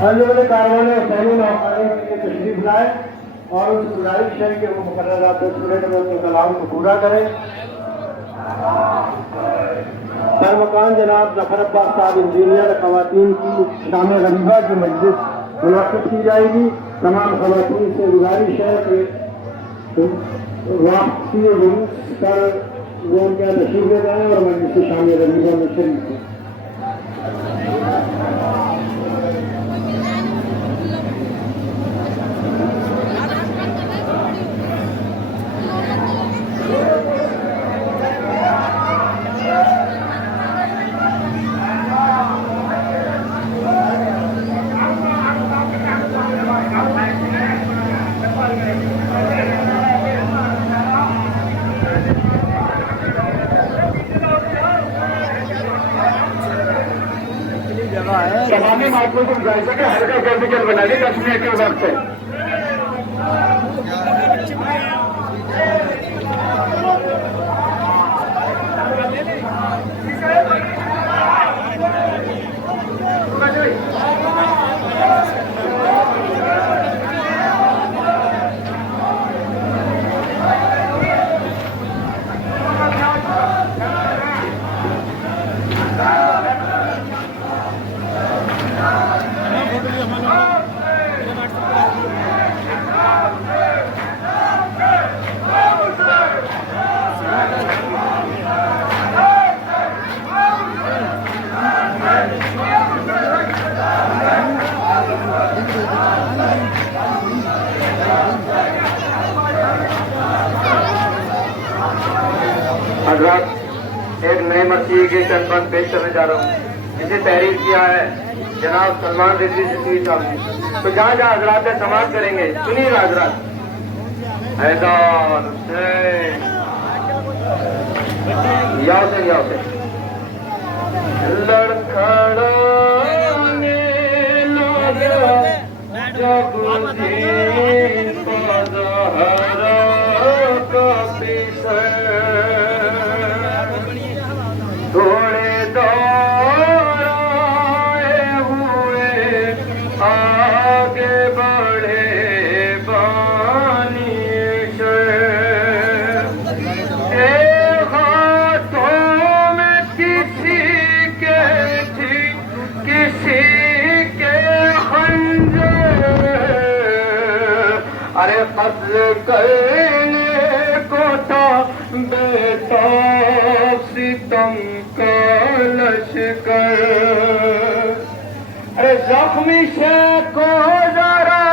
آنے والے کارواں حسینی نوخانے کے لیے تشریف لائے اور اس گزارش ہے کہ وہ مقررہ 10 منٹ میں اپنے کلام کو پورا کریں. سر مکان جناب ظفر عباس صاحب انجینئر خواتین کی شام غریبہ کی مجلس منعقد کی جائے گی. تمام خواتین سے گزارش ہے کہ واپسی جلوس پر وہ ان کے تشریف لے جائیں اور مجلس شام غریبہ میں شریک ہوں. تمام معاملوں کو جائزہ کے ہر کا کیپیٹل بنا لیں 10 منٹ کے وقت ہے. حضرات ایک نئے مسیح کے چند بند پیش کرنے جا رہا ہوں جسے تحریر کیا ہے جناب سلمان رضوی صاحب نے. تو جہاں جہاں حضرات سماعت کریں گے سنیے گا حضرات. حیدر حسین یا حسین یا حسین لڑکھڑانے لگا جب دین کا زہرا کا پیچھے تھوڑے دور آئے ہوئے آگے بڑھے بانی ہاتھوں میں کسی کے خنجر ارے قتل کرنے کو تھا بیٹا ستم کا لشکر. ارے زخمی شیخ کو ذرا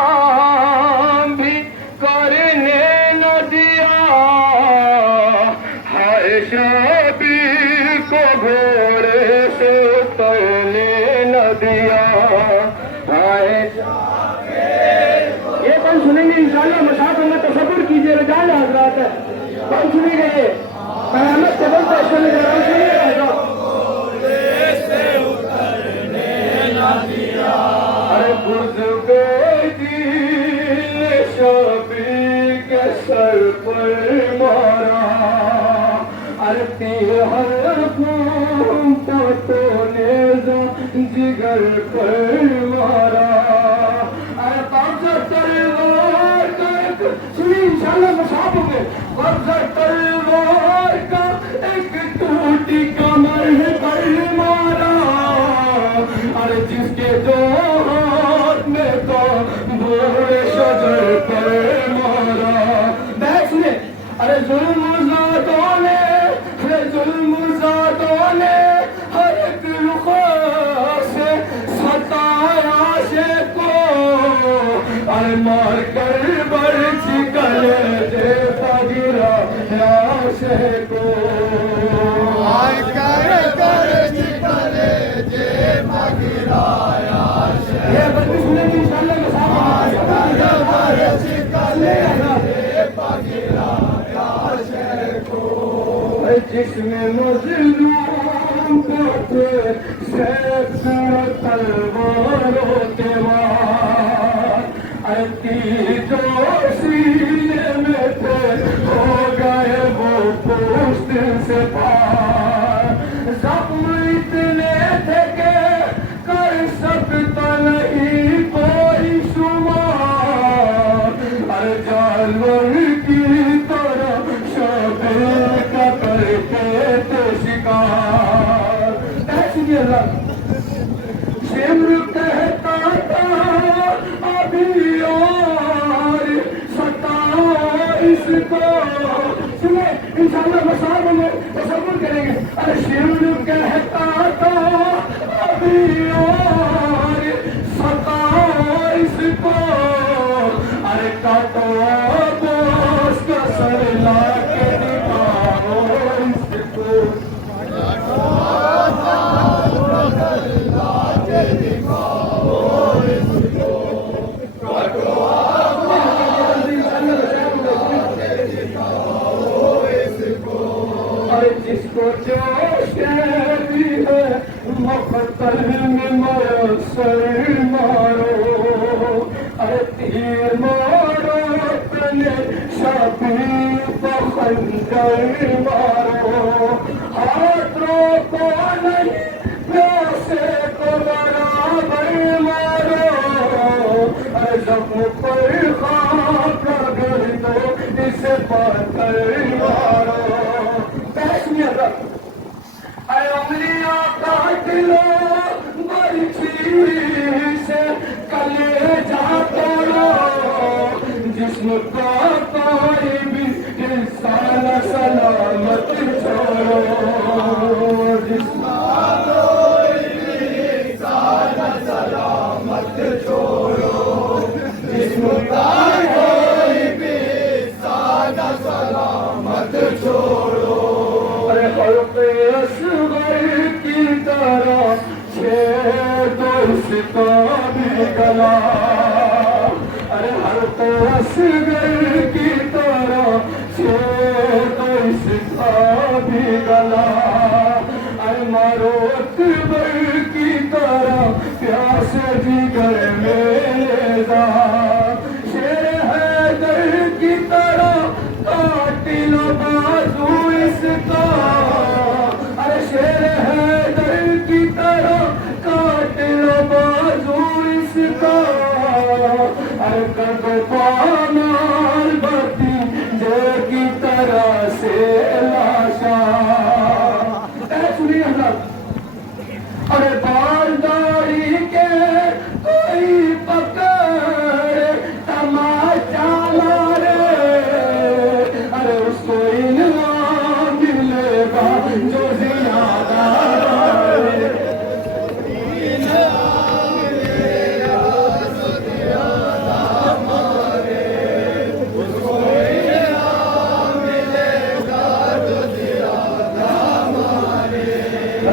آرام بھی کرنے نہ دیا. ہائے شبیر کو گھوڑے سے اترنے نہ دیا. یہ کل سنیں گے انشاءاللہ. مشاعر میں تصور کیجیے رجال حضرات ہے کل سنیں گے. قیامت سے بلتا اس کو نظر سنیے گا. ارے خود بے دل شبیر کے سر پر مارا. ارے تیر ہر خون پتوں نے جگر پر مارا. ارے قبضہ تلوار کا ایک سنی انشاءاللہ مصحف میں قبضہ تلوار کا ایک ٹوٹی کمر پر مارا. ارے جس کے دو ہاتھ میں تو بوڑے شجر پر مارا. بحث میں ارے ظلم زادوں نے ہر ایک رخا سے ستایا سے کو. ارے مار کر برچ گلے دے پگرا یا سے کو. مار کر برچ گلے دے پگرا یا سے کو. یہ بندی سنیں گے انشاءاللہ مار کر برچ گلے دے پگرا یا سے کو. جس میں مظلوم کو تھے سیف تلواروں کے وار. جو سینے میں تھے دل سے پار زخم اتنے تھے کہ کر سکتا نہیں کوئی شمار ہر جانور کی طرح شبیر کا کرتے تھے شکار ایسی اللہ شمر کہتا تھا ابھی اور ستائیس کو سنیں انشاءاللہ مسائل میں تصور کریں گے ارے شمر کہتا تھا ابھی اور ستائیس کو ارے کاٹو بوس کا سر لا کے دکھاؤ اس کو جس کو جوش بھی ہے مقتل میں میسر مارو ارے تیر مارو اپنے شبیر بخنجر مارو ہاتھ روکو نہیں پیاسے کو برابر مارو ارے زخم پر خاک اگر دو اسے پتھر مارو اے انگلیاں کاٹ لو برچھی سے کلیجہ توڑو جسم کا کوئی بھی حصہ نہ سلامت چھوڑو جسم کا کوئی بھی حصہ نہ سلامت چھوڑو جسم کا کوئی بھی حصہ نہ سلامت چھوڑو خلق اصغر کی طرح چھید اس کا بھی گلا ارے خلق اصغر کی طرح چھید اس کا بھی گلا ارے مارو اکبر کی طرح پیاس جگر میں لیزا شیر حیدر کی طرح کاٹ لو بازو اس کا ارے شیر حیدر کی طرح کاٹ لو بازو اس کا ارے کر دو پامال بتی جے کی طرح سے لاشا اے سنیے حضرت ارے بال داڑھی کے کوئی پکڑ تماچا مارے ارے اس کو انعام ملے گا جو زیادہ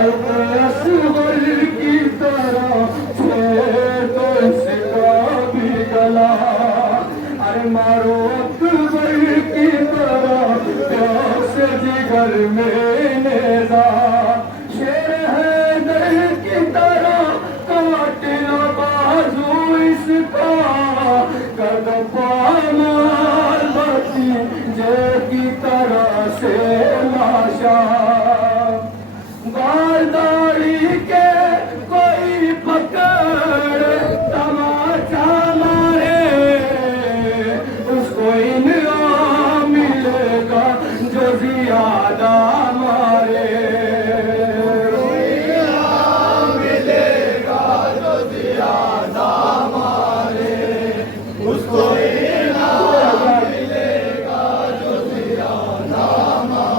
اصغر کی طرح چھید اس کا بھی گلا ارے مارو اکبر کی طرح پیاس جگر میں نیزا شیر حیدر کی طرح کاٹ لو بازو اس کا کر دو پامال بتی جے کی طرح سے لاشا بال داڑھی کے کوئی پکڑ تماچا مارے اس کو انعام ملے گا جو زیادہ مارے ملے گا جو زیادہ مارے اس کو انعام ملے گا جو زیادہ مارے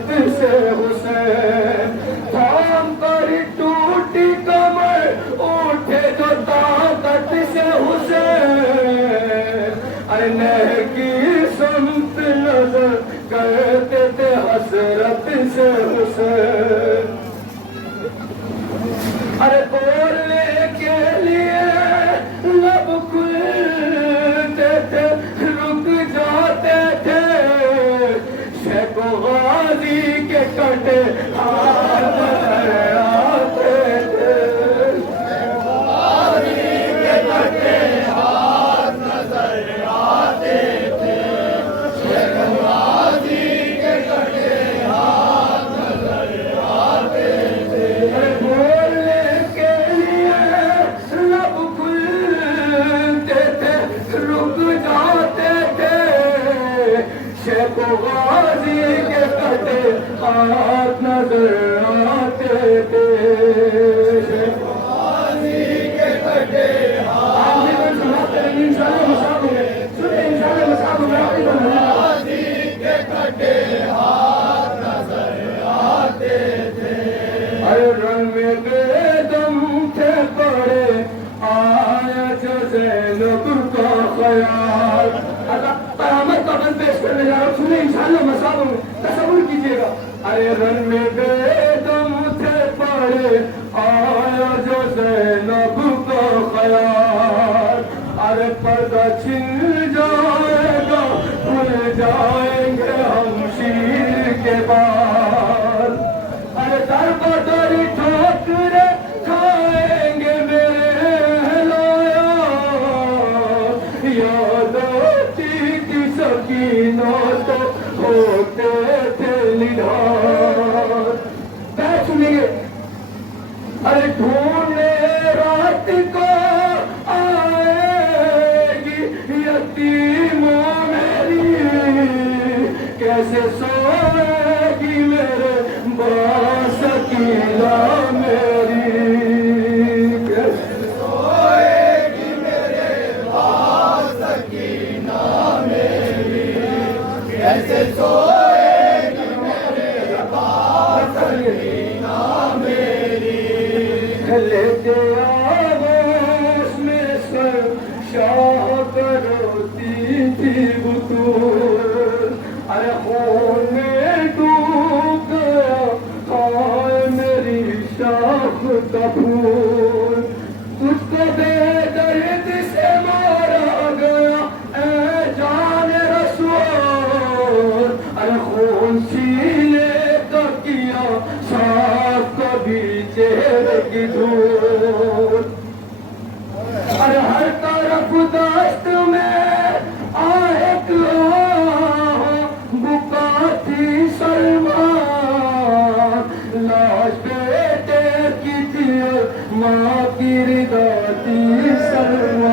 درد سے حسین تھام کر ٹوٹی کمر اٹھے جو طاقت سے حسین ارے نہر کی سمت نظر کرتے تھے حسرت سے حسین ارے بولنے کے لیے لب کھلتے تھے رک جاتے تھے شیخ غازی کے کٹے ہاتھ نظر آتے تھے غازی کے کٹے ہاتھ نظر آتے تھے غازی کے کٹے غازی کے کٹے ہاتھ نظر آتے تھے ارے رن میں بے دم تھے پڑے آیا جو زینب کا خیال قیامت کا بند پیش کرنے جا رہا ہوں سنیں انشاءاللہ مسابوں میں تصور کیجئے گا ارے رن میں بے دم تھے پڑے آیا جو زینب کا خیال ارے پردہ چھن جائے گا بھول جائیں گے ہم شیر کے بال ارے در بدر ٹھوکرے کھائیں گے میرے لایا یاد سکینہ تو ہوتے تھے نڈھال بیٹھ سنیں گے ارے ڈھونڈنے رات کو آئے گی یتیموں میری کیسے سوئے گی میرے باسکینہ میری کیسے سوئے گی میرے باسکینہ میری کیسے سوئے گی میرے باسکینہ میری لیتے آغوش میں سر شاہ کروتی تھی بطول ارے خون میں ڈوب گیا ہائے میری شاخ کا پھول تجھ کو بے درد سے مارا گیا اے جان رسول ارے خون سینے کا کیا صاف کبھی چہرے کی دھول ارے ہر طرف دست میں آہک بکا تھی سلمان لاش بیٹے کی تھی ماں کی رضا تھی سلمان